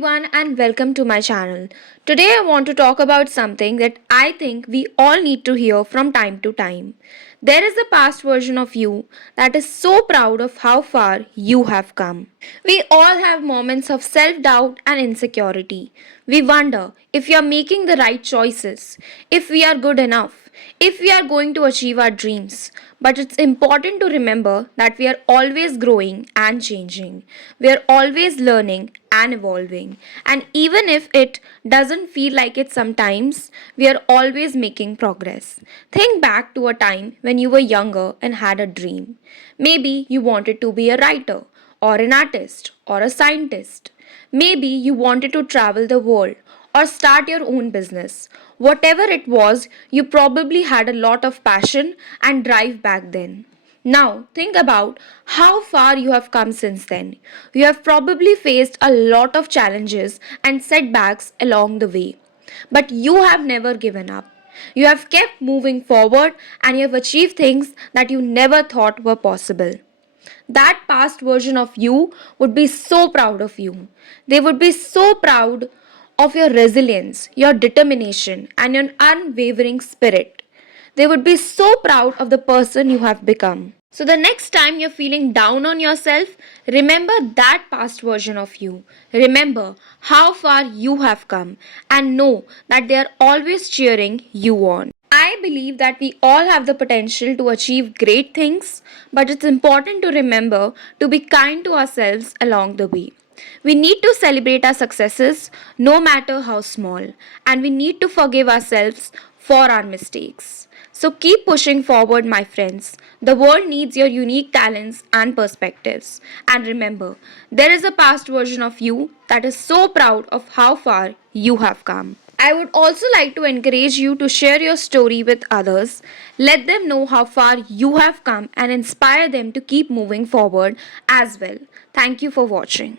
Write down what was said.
everyone and welcome to my channel. Today I want to talk about something that I think we all need to hear from time to time. There is a past version of you that is so proud of how far you have come. We all have moments of self doubt and insecurity. We wonder if we are making the right choices, if we are good enough, if we are going to achieve our dreams. But it's important to remember that we are always growing and changing. We are always learning and evolving. And even if it doesn't feel like it sometimes, we are always making progress. Think back to a time when you were younger and had a dream. Maybe you wanted to be a writer, or an artist, or a scientist. Maybe you wanted to travel the world or start your own business. Whatever it was, you probably had a lot of passion and drive back then. Now, think about how far you have come since then. You have probably faced a lot of challenges and setbacks along the way. But you have never given up. You have kept moving forward and you have achieved things that you never thought were possible. That past version of you would be so proud of you. They would be so proud of your resilience, your determination, and your unwavering spirit. They would be so proud of the person you have become. So, the next time you're feeling down on yourself, remember that past version of you. Remember how far you have come and know that they are always cheering you on. I believe that we all have the potential to achieve great things, but it's important to remember to be kind to ourselves along the way. We need to celebrate our successes, no matter how small, and we need to forgive ourselves for our mistakes. So keep pushing forward, my friends. The world needs your unique talents and perspectives. And remember, there is a past version of you that is so proud of how far you have come. I would also like to encourage you to share your story with others. Let them know how far you have come and inspire them to keep moving forward as well. Thank you for watching.